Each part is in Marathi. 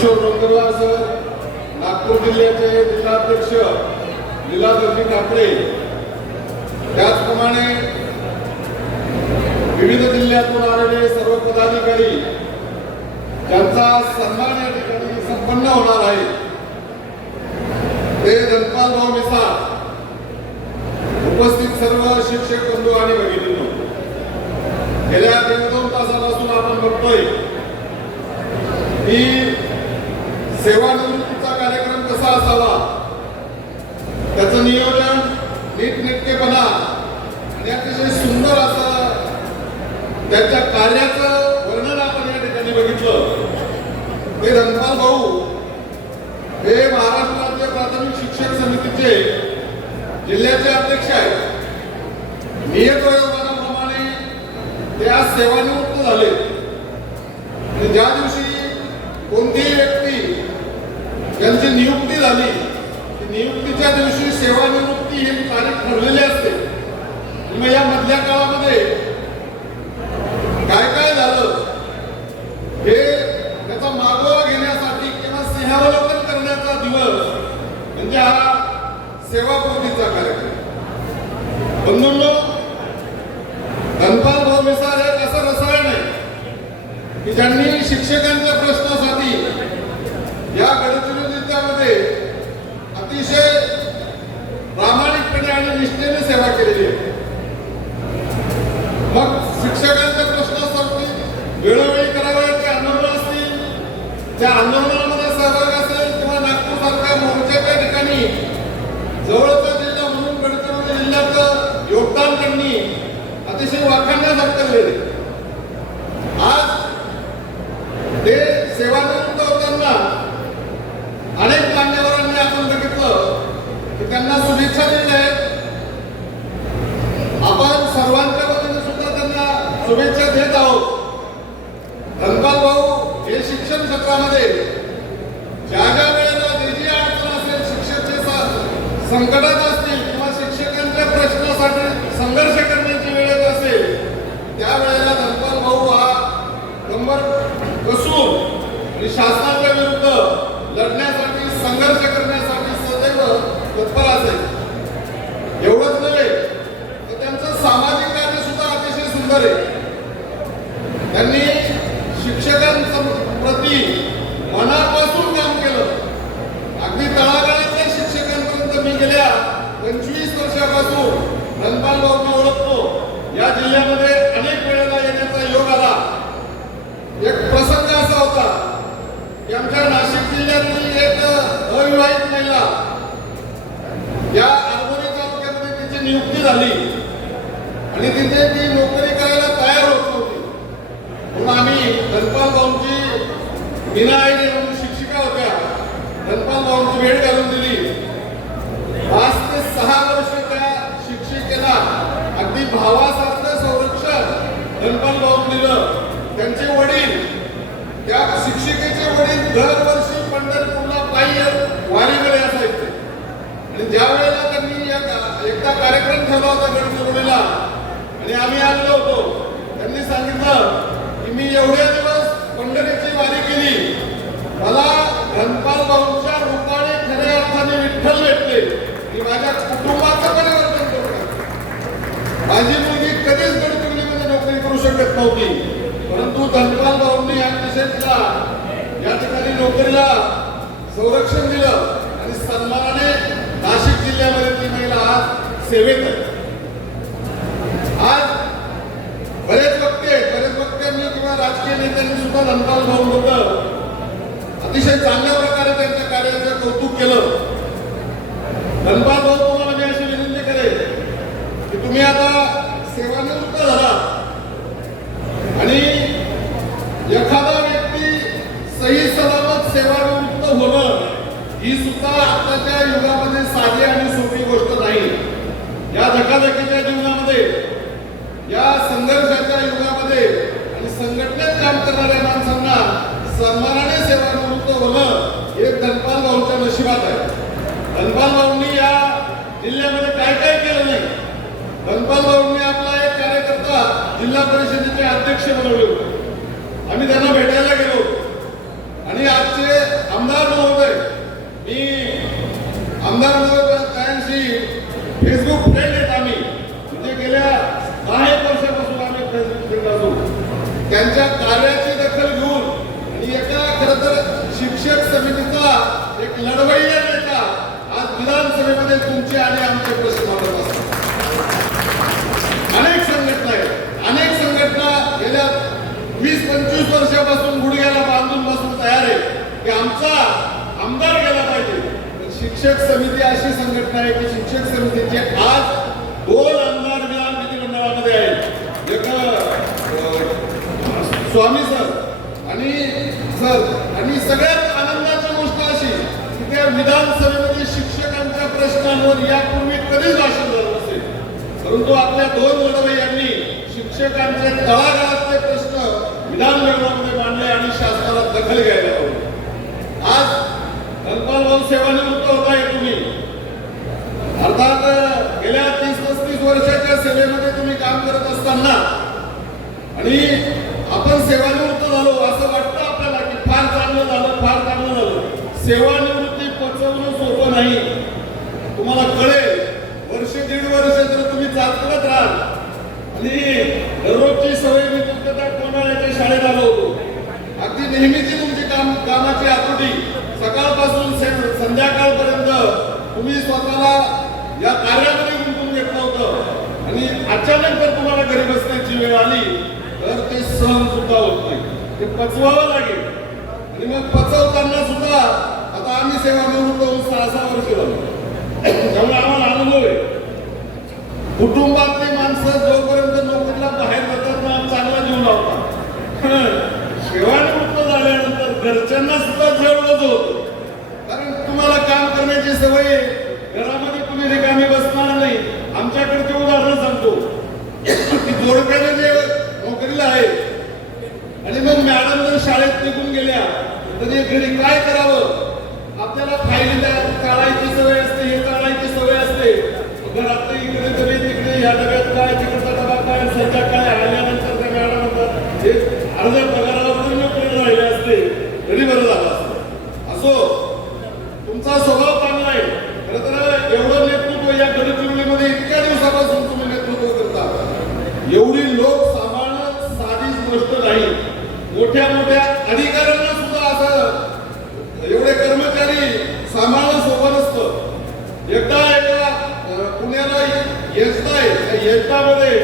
किशोर डोंगरवार सर नागपूर जिल्ह्याचे जिल्हाध्यक्ष लीलादर्जी ठाकरे. त्याचप्रमाणे विविध जिल्ह्यातून आलेले सर्व पदाधिकारी ज्यांचा सन्मान या ठिकाणी संपन्न होणार आहे. ते धनपाल भाऊ मिसाळ उपस्थित सर्व शिक्षक बंधू आणि भगिनींनो. गेल्या दीड दोन तासापासून आपण बघतोय की सेवानिवृत्तीचा कार्यक्रम कसा असावा? त्याचं नियोजन नीटनेटकेपणा आणि अतिशय सुंदर असा त्यांच्या कार्याचं वर्णन आपण या ठिकाणी बघितलं. हे धनपाल भाऊ हे महाराष्ट्र राज्य प्राथमिक शिक्षक समितीचे जिल्ह्याचे अध्यक्ष आहेत. नियत वयोमानाप्रमाणे ते आज सेवानिवृत्त झाले. आणि ज्या दिवशी कोणतीही व्यक्ती यांची नियुक्ती झाली. नियुक्तीच्या दिवशी सेवानिवृत्ती ही तारीख ठरलेली असते. मग या मधल्या काळामध्ये काय काय झालं? हे त्याचा मागोवा घेण्यासाठी किंवा सिंहावलोकन करण्याचा दिवस म्हणजे हा सेवापूर्तीचा कार्यक्रम. बंधूंनो धनपाल भाऊ मिसाळ हे कसं असं रसायन आहे की ज्यांनी शिक्षकांचा प्रश्न या गडचिरोली जिल्ह्यामध्ये अतिशय प्रामाणिकपणे आणि निष्ठेने सेवा केलेली आहे मग शिक्षकांच्या प्रश्नासाठी वेळोवेळी करावयाचे आंदोलन असतील त्या आंदोलनामध्ये सहभाग असेल किंवा नागपूर सारख्या मोर्चाच्या ठिकाणी जवळचा जिल्हा म्हणून गडचिरोली जिल्ह्याचं योगदान त्यांनी अतिशय वाखाणण्यासारखं दिलेलं आज ते सेवानिवृत्त होताना अनेक मान्यवरांनी आपण बघितलं की त्यांना शुभेच्छा दिल्या आहेत. आपण सर्वांच्या वतीने सुद्धा त्यांना शुभेच्छा देत आहोत धनपाल भाऊ हे शिक्षण क्षेत्रामध्ये ज्या ज्या वेळेला निधी अडचण असेल शिक्षक संकटात असतील किंवा शिक्षकांच्या प्रश्नासाठी संघर्ष करण्याची वेळ असेल त्यावेळेला धनपाल भाऊ हा नंबर कसून आणि शासना विरुद्ध लढण्यासाठी संघर्ष करण्यासाठी सदैव तत्पर असेल एवढंच नव्हे तर त्यांचं सामाजिक कार्य सुद्धा अतिशय सुंदर आहे त्यांनी शिक्षकांच्या प्रती मनापासून काम केलं अगदी तळागाळातल्या शिक्षकांपर्यंत मी गेल्या पंचवीस वर्षापासून धनपाल भाऊंना ओळखतो या जिल्ह्यामध्ये अनेक वेळेला येण्याचा योग आला एक प्रसंग असा होता की आमच्या नाशिक जिल्ह्यातली एक अविवाहित महिला या आरमोरी तालुक्यामध्ये तिची नियुक्ती झाली आणि तिथे ती नोकरी करायला तयार होत नव्हती. म्हणून आम्ही धनपाल भाऊंची मीना आयडे म्हणून शिक्षिका होत्या. धनपाल भाऊंची भेट घालून दिली. पाच ते सहा वर्ष त्या शिक्षिकेला अगदी भावासारखं संरक्षण धनपाल भाऊन दिलं. त्यांचे वडील त्या शिक्षिकेचे वडील दरवर्षी पंढरपूरला पायी वारीकडे असायचे आणि ज्या वेळेला त्यांनी या का- एकदा कार्यक्रम ठेवला होता गडचिरोलीला आणि आम्ही आलेलो होतो त्यांनी सांगितलं की मी एवढे दिवस पंढरीची वारी केली मला धनपाल भाऊंच्या रूपाने खऱ्या अर्थाने विठ्ठल मी माझ्या कुटुंबाचं परिवर्तन करू माझी मुलगी कधीच गडचिरोलीमध्ये नोकरी करू शकत नव्हती. परंतु धनपाल भाऊंनी या तिला या ठिकाणी नोकरीला संरक्षण दिलं आणि सन्मानाने नाशिक जिल्ह्यामध्ये ती महिला आज सेवेत आहे. आज बरेच वक्ते बरेच वक्त्यांनी किंवा राजकीय नेत्यांनी सुद्धा धनपाल भाऊ भाऊंबद्दल अतिशय चांगल्या प्रकारे त्यांच्या कार्याचं कौतुक केलं. धनपाल भाऊ तुम्हाला मी अशी विनंती करेल की तुम्ही आता सेवानिवृत्त झाला. आणि एखादा व्यक्ती सही सलामत सेवानिवृत्त होणं ही सुद्धा आताच्या युगामध्ये साधी आणि सोपी गोष्ट नाही. या धकाधकीच्या जीवनामध्ये या संघर्षाच्या युगामध्ये आणि संघटनेत काम करणाऱ्या माणसांना सन्मानाने सेवानिवृत्त होणं हे धनपाल भाऊच्या नशिबात आहे. धनपाल भाऊ जिल्ह्यामध्ये काय काय केलं नाही. धनपाल भाऊंनी आपला एक कार्यकर्ता जिल्हा परिषदेचे अध्यक्ष बनवले होते. आम्ही त्यांना भेटायला गेलो आणि आजचे आमदार महोदय मी आमदार महोदयांशी फेसबुक फ्रेंड आहेत आम्ही म्हणजे गेल्या दहा एक वर्षापासून आम्ही फेसबुक फ्रेंड असू त्यांच्या कार्याची दखल घेऊन आणि एका खरं तर शिक्षक समितीचा एक लढवय्या नेता आज संघटनेमध्ये तुमचे आणि आमचे प्रश्न मांडत असतात. अनेक संघटना आहेत. अनेक संघटना गेल्या वीस पंचवीस वर्षापासून गुडघ्याला बांधून बसून तयार आहे की आमचा आमदार गेला पाहिजे. शिक्षक समिती अशी संघटना आहे की शिक्षक समितीचे आज दोन आमदार विधान विधिमंडळामध्ये आहेत. एक स्वामी सर आणि सर. आणि सगळ्यात आनंदाची गोष्ट अशी की त्या विधानसभेमध्ये प्रश्नांवर यापूर्वी कधीच भाषण झालं नसेल परंतु आपल्या दोन लढवय्यांनी शिक्षकांचे तळागाळातले प्रश्न विधानमंडळामध्ये मांडले आणि शासनाला दखल घ्यायला हवी आज धनपाल भाऊ सेवानिवृत्त होत आहे तुम्ही. अर्थात गेल्या तीस पस्तीस वर्षाच्या सेवेमध्ये तुम्ही काम करत असताना आणि आपण सेवानिवृत्त झालो असं वाटतं आपल्याला की फार चांगलं झालं फार चांगलं झालं. सेवानिवृत्ती पचवणं सोपं नाही. तुम्हाला कळेल वर्ष दीड वर्ष जर तुम्ही चाचपत राहाल. आणि दररोजची सवय मी तुमच्या त्या कोणाच्या शाळेत आलो होतो अगदी नेहमीची तुमची काम कामाची आकृती सकाळपासून संध्याकाळपर्यंत तुम्ही स्वतःला या कार्यामध्ये गुंतून घेतलं होतं. आणि अचानक जर तुम्हाला घरी बसण्याची वेळ आली तर ते सहन सुद्धा होत नाही. ते पचवावं लागेल. आणि मग पचवताना सुद्धा आता आम्ही सेवा घेऊन होऊन सहा सहा वर्ष झालो. त्यामुळे आम्हाला अनुभव आहे कुटुंबातली माणसं जोपर्यंत नोकरीला बाहेर जातात ना चांगला जीव लावतात. सेवानिवृत्त झाल्यानंतर घरच्यांना सुद्धा जेवढंच होत कारण तुम्हाला काम करण्याची सवय आहे. घरामध्ये तुम्ही रिकामी बसणार नाही. आमच्याकडचे उदाहरण सांगतो. की जोडप्याने जे नोकरीला आहे. आणि मग मॅडम जर शाळेत निघून गेल्या तरी घरी काय करावं? आपल्याला फायली काढायची घरात इकडे तरी तिकडे या डब्यात काय तिकडचा डबा काय आल्यानंतर त्या मॅडम म्हणतात हे अर्ध्या पगाराला जरी राहिले असते तरी बरं झालं असतं. असो तुमचा स्वभाव चांगला आहे. खरं तर एवढं नेतृत्व या गडचिरोलीमध्ये इतक्या दिवसापासून तुम्ही नेतृत्व करता. एवढी लोक सांभाळणं साधीच गोष्ट नाही. मोठ्या मोठ्या अधिकाऱ्यांना सुद्धा असं एवढे कर्मचारी सांभाळणं सोपं नसतं एकदा एका अं, पुण्याला यशदा आहे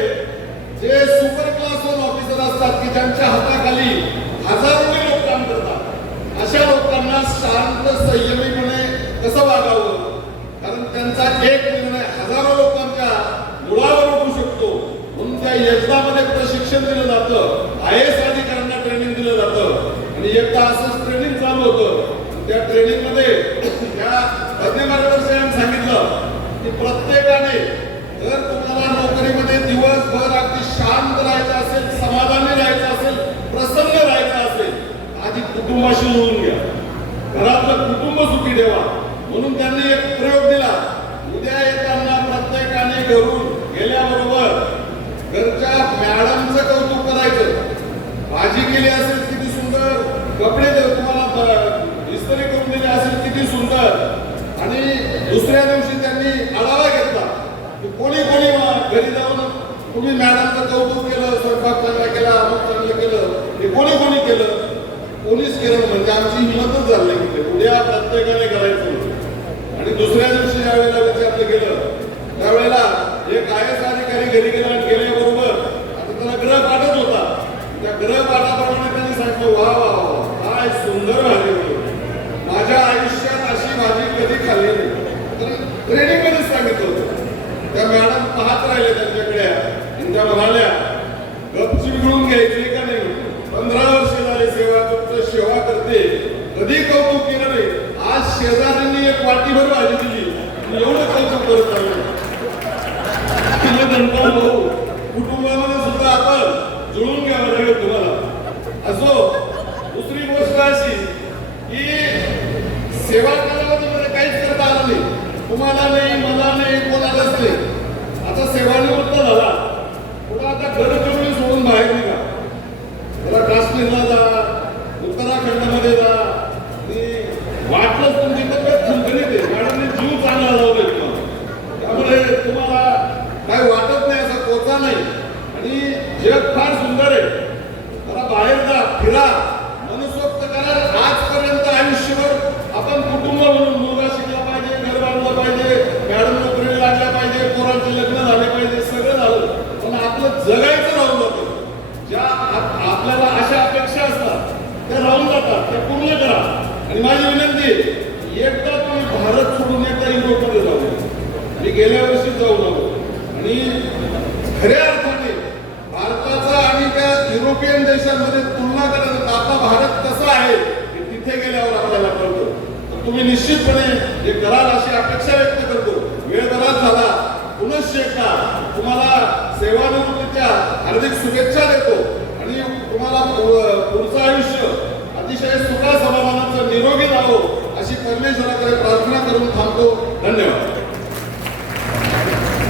जे सुपर क्लास वन ऑफिसर असतात की ज्यांच्या हाताखाली हजारो लोक काम करतात अशा लोकांना शांत संयमीपणे कसं वागावं? कारण त्यांचा एक निर्णय हजारो लोकांच्या मुळावर उठू शकतो. म्हणून त्या यजनामध्ये प्रशिक्षण दिलं जातं आय एस अधिकाऱ्यांना ट्रेनिंग दिलं जातं. आणि एकदा असंच ट्रेनिंग चालू होतं. त्या ट्रेनिंगमध्ये त्या तज्ञ मार्गदर्शकांनी सांगितलं की प्रत्येक जर तुम्हाला नोकरीमध्ये दिवसभर अगदी शांत राहायचं असेल समाधानी राहायचं असेल प्रसन्न राहायचं असेल आधी कुटुंबाशी जुळून घ्या. घरातलं कुटुंब सुखी ठेवा. म्हणून त्यांनी एक प्रयोग दिला. उद्या येताना प्रत्येकाने घरून गेल्याबरोबर घरच्या मॅडमचं कौतुक करायचं. भाजी केली असेल किती सुंदर. कपडे दे- तुम्हाला इस्त्री करून दिले असेल किती सुंदर. आणि दुसऱ्या दिवशी त्यांनी आढावा घेतला की कोणी कोणी मा- घरी जाऊन तुम्ही मॅडमचं कौतुक केलं स्वयंपाक चांगला केला अमुक चांगलं केलं हे कोणी कोणी केलं? कोणीच केलं म्हणजे आमची हिंमतच झाली तिथे. उद्या प्रत्येकाने करायचं. आणि दुसऱ्या दिवशी ज्या वेळेला विचारलं गेलं त्यावेळेला एक आय एस अधिकारी घरी गेला आणि गेल्याबरोबर आता त्याला ग्रह पाठच होता. त्या ग्रह पाठाप्रमाणे त्यांनी सांगितलं वा वा वा काय सुंदर भाजी होती माझ्या आयुष्यात अशी भाजी कधी खाल्ली नाही. तर ट्रेनिंग सांगितलं होतं. त्या पाहत राहिले त्यांच्याकडे. त्यांच्या त्या म्हणाल्या गपची मिळून घ्यायची का नाही? पंधरा वर्ष झाली सेवा तुमचं सेवा करते. कधी कौतुक केलं नाही? आज शेजाऱ्यांनी एक वाटीभर भाजी दिली. एवढं कौतुक करत राहिलं. धनपाल भाऊ कुटुंबामध्ये सुद्धा आपण जुळून घ्यावं लागेल तुम्हाला. असो दुसरी गोष्ट अशी की सेवा तुम्ही निश्चितपणे हे कराल अशी अपेक्षा व्यक्त करतो. वेळ बराच झाला. पुनश्च एकदा तुम्हाला सेवानिवृत्तीच्या हार्दिक शुभेच्छा देतो. आणि तुम्हाला पुढचं आयुष्य अतिशय सुखा समाधानाचं निरोगी राहो अशी परमेश्वराकडे प्रार्थना करून थांबतो. धन्यवाद.